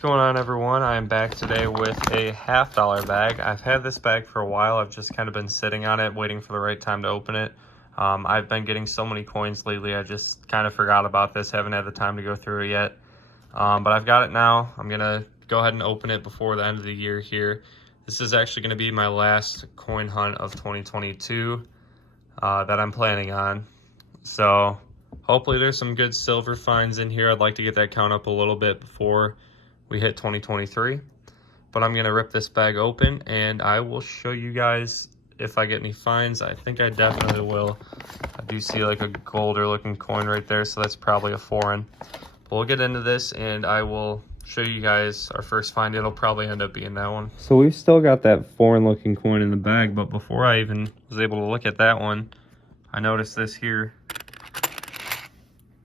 going on, everyone? I am back today with a $50 bag. I've had this bag for a while. I've just kind of been sitting on it, waiting for the right time to open it. I've been getting so many coins lately, I just kind of forgot about this. Haven't had the time to go through it yet. But I've got it now. I'm going to go ahead and open it before the end of the year here. This is actually going to be my last coin hunt of 2022 that I'm planning on. So hopefully there's some good silver finds in here. I'd like to get that count up a little bit before we hit 2023. But I'm gonna rip this bag open and I will show you guys if I get any finds. I think I definitely will. I do see like a golder looking coin right there, so that's probably a foreign. But we'll get into this and I will show you guys our first find. It'll probably end up being that one. So we've still got that foreign looking coin in the bag, but before I even was able to look at that one, I noticed this here.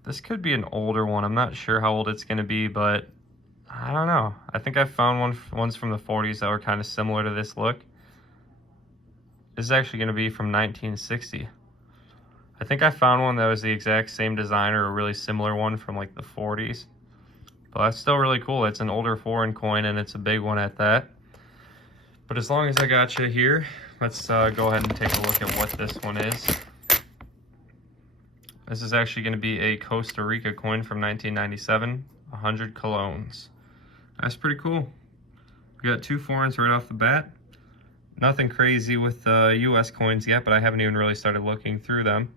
This could be an older one. I'm not sure how old it's going to be, but I don't know. I think I found ones from the 40s that were kind of similar to this look. This is actually going to be from 1960. I think I found one that was the exact same design or a really similar one from like the 40s. But that's still really cool. It's an older foreign coin and it's a big one at that. But as long as I got you here, let's go ahead and take a look at what this one is. This is actually going to be a Costa Rica coin from 1997, 100 colones. That's pretty cool. We got two foreigns right off the bat. Nothing crazy with US coins yet, but I haven't even really started looking through them.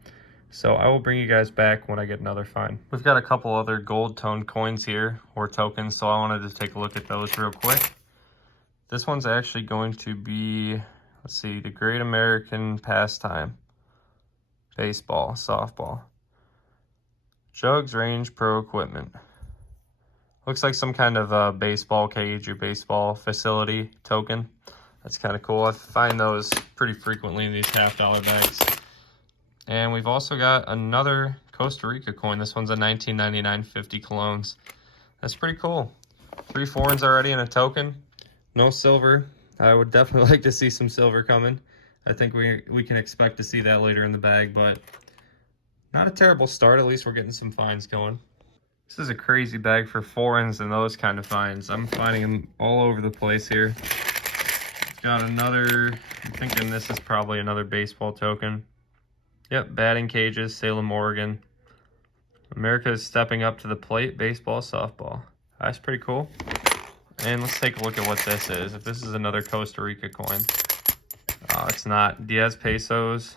So I will bring you guys back when I get another find. We've got a couple other gold tone coins here, or tokens, so I wanted to take a look at those real quick. This one's actually going to be, let's see, the Great American Pastime. Baseball, softball. Jugs Range Pro Equipment. Looks like some kind of baseball cage or baseball facility token. That's kind of cool. I find those pretty frequently in these $50 bags. And we've also got another Costa Rica coin. This one's a 1999 50 colones. That's pretty cool. 3 foreigns already in a token. No silver. I would definitely like to see some silver coming. I think we can expect to see that later in the bag, but not a terrible start. At least we're getting some finds going. This is a crazy bag for foreigns and those kind of finds. I'm finding them all over the place here. Got another, I'm thinking this is probably another baseball token. Yep, batting cages, Salem, Oregon. America is stepping up to the plate, baseball, softball. That's pretty cool. And let's take a look at what this is. If this is another Costa Rica coin. It's not. Diaz Pesos.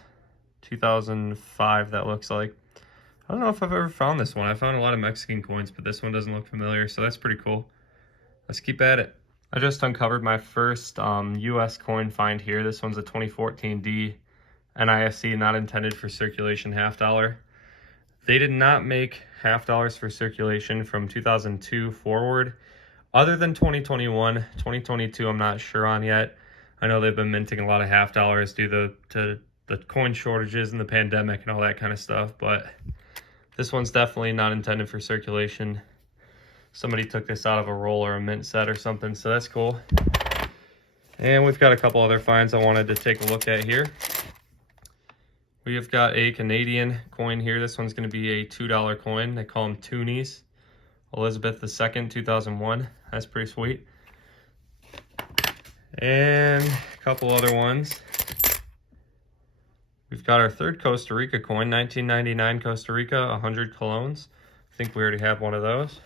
2005 that looks like. I don't know if I've ever found this one. I found a lot of Mexican coins, but this one doesn't look familiar, so that's pretty cool. Let's keep at it. I just uncovered my first US coin find here. This one's a 2014 D NISC, not intended for circulation $50. They did not make $50 for circulation from 2002 forward, other than 2021. 2022 I'm not sure on yet. I know they've been minting a lot of $50 due to the coin shortages and the pandemic and all that kind of stuff, but this one's definitely not intended for circulation. Somebody took this out of a roll or a mint set or something, so that's cool. And we've got a couple other finds I wanted to take a look at here. We have got a Canadian coin here. This one's going to be a $2 coin. They call them toonies. Elizabeth II, 2001. That's pretty sweet. And a couple other ones. We've got our third Costa Rica coin, 1999 Costa Rica, 100 colones. I think we already have one of those.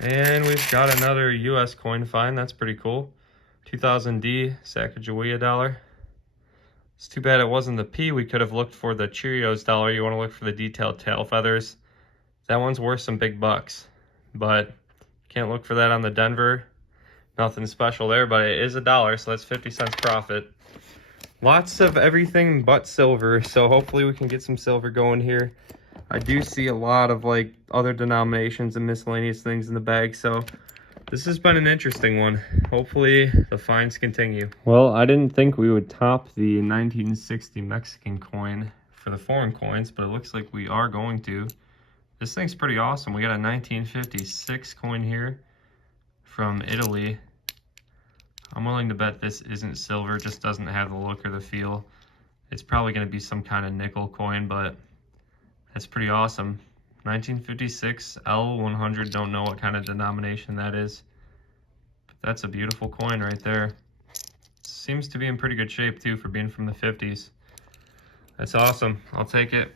And we've got another US coin find. That's pretty cool. 2000 D Sacagawea dollar. It's too bad it wasn't the P. We could have looked for the Cheerios dollar. You want to look for the detailed tail feathers. That one's worth some big bucks, but can't look for that on the Denver. Nothing special there, but it is $1, so that's 50 cents profit. Lots of everything but silver, so hopefully we can get some silver going here. I do see a lot of like other denominations and miscellaneous things in the bag, so this has been an interesting one. Hopefully the finds continue. Well, I didn't think we would top the 1960 Mexican coin for the foreign coins, but it looks like we are going to. This thing's pretty awesome. We got a 1956 coin here from Italy. I'm willing to bet this isn't silver, just doesn't have the look or the feel. It's probably going to be some kind of nickel coin, but that's pretty awesome. 1956 L100. Don't know what kind of denomination that is. But that's a beautiful coin right there. Seems to be in pretty good shape too for being from the 50s. That's awesome. I'll take it.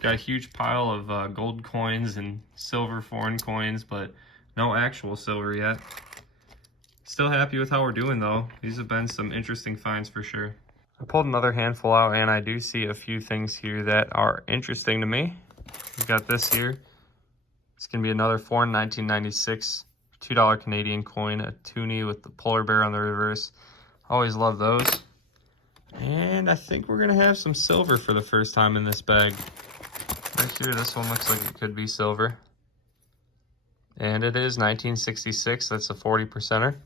Got a huge pile of gold coins and silver foreign coins, but no actual silver yet. Still happy with how we're doing though. These have been some interesting finds for sure. I pulled another handful out and I do see a few things here that are interesting to me. We've got this here. It's gonna be another foreign 1996 $2 Canadian coin, a toonie with the polar bear on the reverse. Always love those. And I think we're gonna have some silver for the first time in this bag. Right here, this one looks like it could be silver. And it is 1966, that's a 40%er.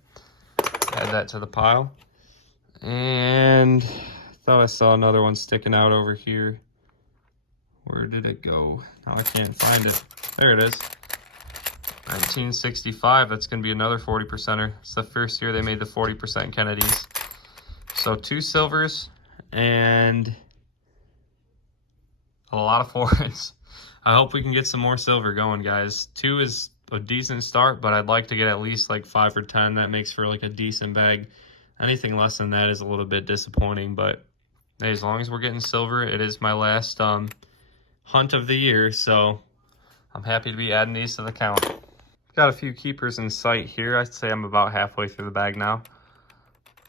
Add that to the pile. And I thought I saw another one sticking out over here. Where did it go? Now I can't find it. There it is. 1965, that's gonna be another 40%er. It's the first year they made the 40% Kennedys. So 2 silvers and a lot of foreigns. I hope we can get some more silver going, guys. 2 is a decent start, but I'd like to get at least like 5 or 10. That makes for like a decent bag. Anything less than that is a little bit disappointing, but hey, as long as we're getting silver, it is my last hunt of the year, so I'm happy to be adding these to the count. Got a few keepers in sight here. I'd say I'm about halfway through the bag now.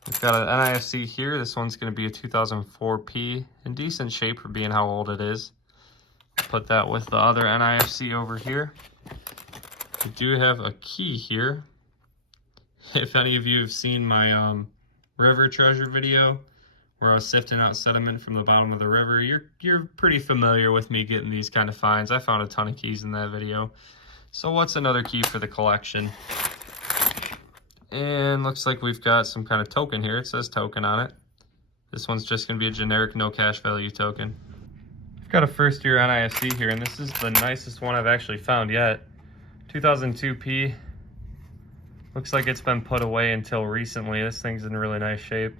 We've got an NIFC here. This one's going to be a 2004 P, in decent shape for being how old it is. Put that with the other NIFC over here. We do have a key here. If any of you have seen my river treasure video where I was sifting out sediment from the bottom of the river, you're pretty familiar with me getting these kind of finds. I found a ton of keys in that video. So what's another key for the collection? And looks like we've got some kind of token here. It says token on it. This one's just going to be a generic no cash value token. I've got a first year NIFC here, and this is the nicest one I've actually found yet. 2002 P. Looks like it's been put away until recently. This thing's in really nice shape.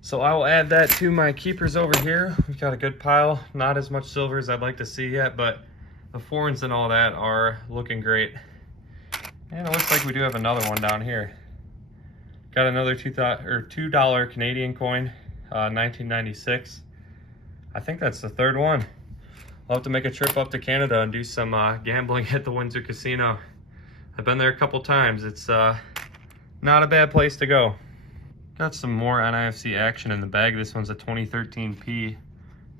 So I will add that to my keepers over here. We've got a good pile. Not as much silver as I'd like to see yet, but the foreigns and all that are looking great. And it looks like we do have another one down here. Got another $2 Canadian coin, 1996. I think that's the third one. I'll have to make a trip up to Canada and do some gambling at the Windsor Casino. I've been there a couple times. It's not a bad place to go. Got some more NIFC action in the bag. This one's a 2013 P.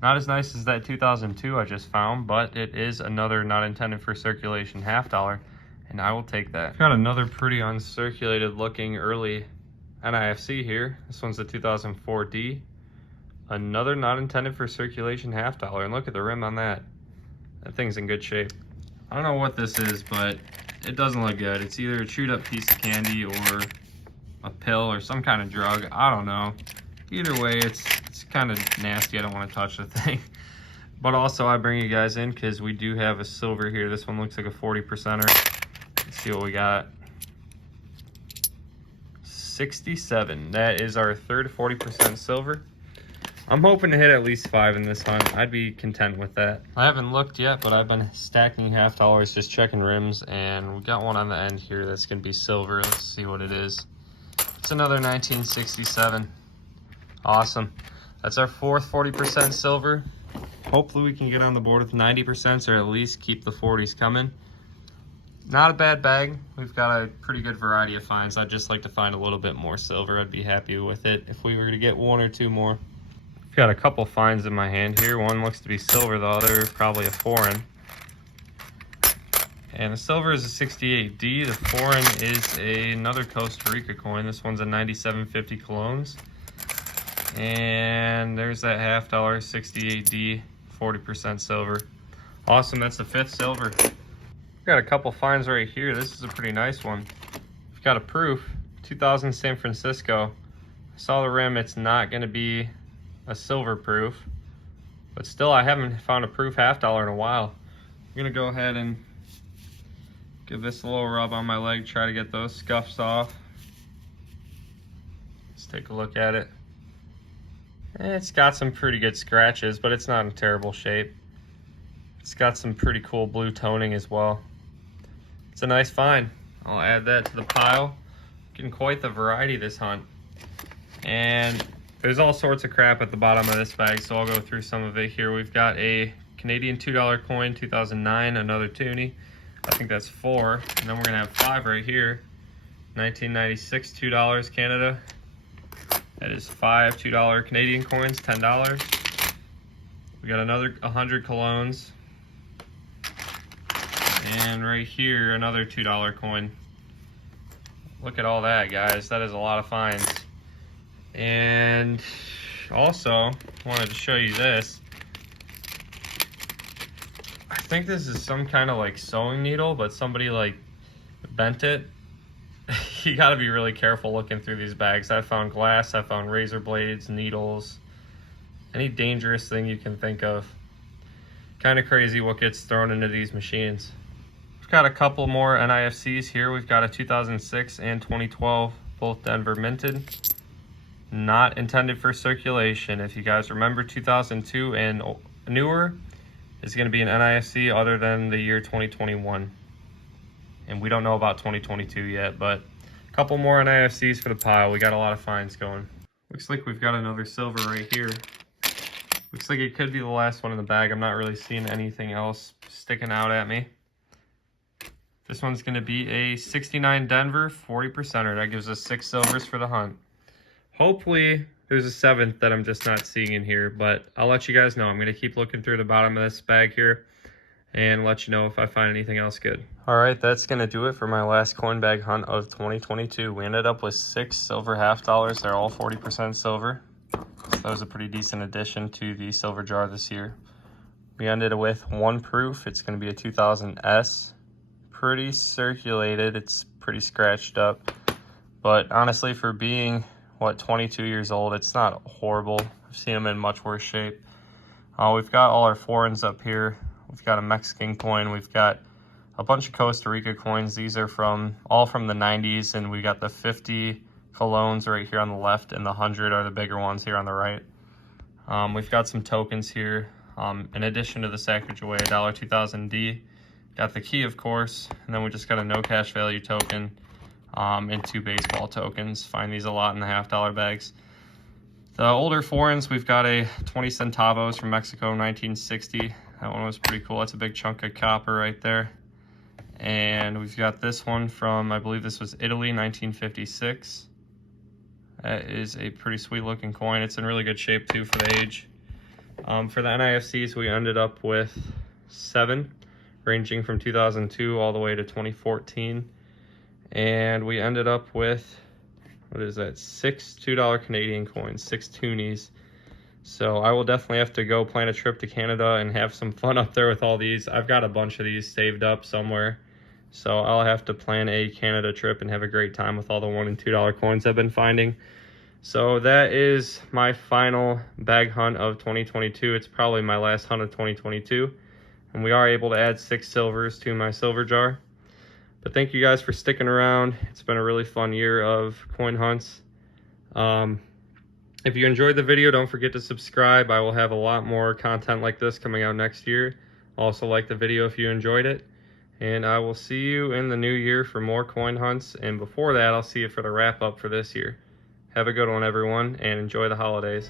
Not as nice as that 2002 I just found, but it is another not intended for circulation $half, and I will take that. Got another pretty uncirculated looking early NIFC here. This one's a 2004 D. Another not intended for circulation $half, and look at the rim on that. That thing's in good shape. I don't know what this is, but it doesn't look good. It's either a chewed up piece of candy or a pill or some kind of drug. I don't know. Either way, it's kind of nasty. I don't want to touch the thing. But also, I bring you guys in because we do have a silver here. This one looks like a 40%er. Let's see what we got. 67. That is our third 40% silver. I'm hoping to hit at least 5 in this hunt. I'd be content with that. I haven't looked yet, but I've been stacking $half, just checking rims, and we got one on the end here that's gonna be silver. Let's see what it is. It's another 1967. Awesome. That's our fourth 40% silver. Hopefully we can get on the board with 90% or at least keep the 40s coming. Not a bad bag. We've got a pretty good variety of finds. I'd just like to find a little bit more silver. I'd be happy with it if we were to get 1 or 2 more. Got a couple finds in my hand here. One looks to be silver, the other probably a foreign. And the silver is a 68D. The foreign is another Costa Rica coin. This one's a 9750 Colognes. And there's that $half 68D, 40% silver. Awesome, that's the 5th silver. Got a couple finds right here. This is a pretty nice one. We've got a proof, 2000 San Francisco. I saw the rim, it's not gonna be a silver proof, but still I haven't found a proof $half in a while. I'm gonna go ahead and give this a little rub on my leg, try to get those scuffs off. Let's take a look at it. It's got some pretty good scratches, but it's not in terrible shape. It's got some pretty cool blue toning as well. It's a nice find. I'll add that to the pile. Getting quite the variety this hunt. And there's all sorts of crap at the bottom of this bag, so I'll go through some of it here. We've got a Canadian $2 coin, 2009, another toonie. I think that's 4. And then we're gonna have 5 right here. 1996, $2 Canada. That is 5 $2 Canadian coins, $10. We got another 100 colognes. And right here, another $2 coin. Look at all that, guys. That is a lot of finds. And also, wanted to show you this. I think this is some kind of like sewing needle, but somebody like bent it. You gotta be really careful looking through these bags. I found glass, I found razor blades, needles, any dangerous thing you can think of. Kind of crazy what gets thrown into these machines. We've got a couple more NIFCs here. We've got a 2006 and 2012, both Denver minted. Not intended for circulation. If you guys remember, 2002 and newer is going to be an NIFC other than the year 2021. And we don't know about 2022 yet, but a couple more NIFCs for the pile. We got a lot of finds going. Looks like we've got another silver right here. Looks like it could be the last one in the bag. I'm not really seeing anything else sticking out at me. This one's going to be a 69 Denver 40%er. That gives us 6 silvers for the hunt. Hopefully there's a 7th that I'm just not seeing in here, but I'll let you guys know. I'm going to keep looking through the bottom of this bag here and let you know if I find anything else good. All right, that's going to do it for my last coin bag hunt of 2022. We ended up with 6 silver half dollars. They're all 40% silver. So that was a pretty decent addition to the silver jar this year. We ended with 1 proof. It's going to be a 2000S. Pretty circulated. It's pretty scratched up. But honestly, for being, 22 years old, it's not horrible. I've seen them in much worse shape. We've got all our foreigns up here. We've got a Mexican coin. We've got a bunch of Costa Rica coins. These are all from the 90s, and we got the 50 colognes right here on the left, and the 100 are the bigger ones here on the right. We've got some tokens here. In addition to the Sacagawea $2000D, got the key, of course, and then we just got a no cash value token and 2 baseball tokens. Find these a lot in the half dollar bags. The older foreigns, we've got a 20 centavos from Mexico, 1960. That one was pretty cool. That's a big chunk of copper right there. And we've got this one from, I believe this was Italy, 1956. That is a pretty sweet looking coin. It's in really good shape too for the age. For the NIFCs, we ended up with 7, ranging from 2002 all the way to 2014. And we ended up with, what is that, 6 $2 Canadian coins, 6 toonies. So I will definitely have to go plan a trip to Canada and have some fun up there with all these. I've got a bunch of these saved up somewhere. So I'll have to plan a Canada trip and have a great time with all the $1 and $2 coins I've been finding. So that is my final bag hunt of 2022. It's probably my last hunt of 2022. And we are able to add 6 silvers to my silver jar. But thank you guys for sticking around. It's been a really fun year of coin hunts. If you enjoyed the video, don't forget to subscribe. I will have a lot more content like this coming out next year. Also like the video if you enjoyed it. And I will see you in the new year for more coin hunts. And before that, I'll see you for the wrap up for this year. Have a good one, everyone, and enjoy the holidays.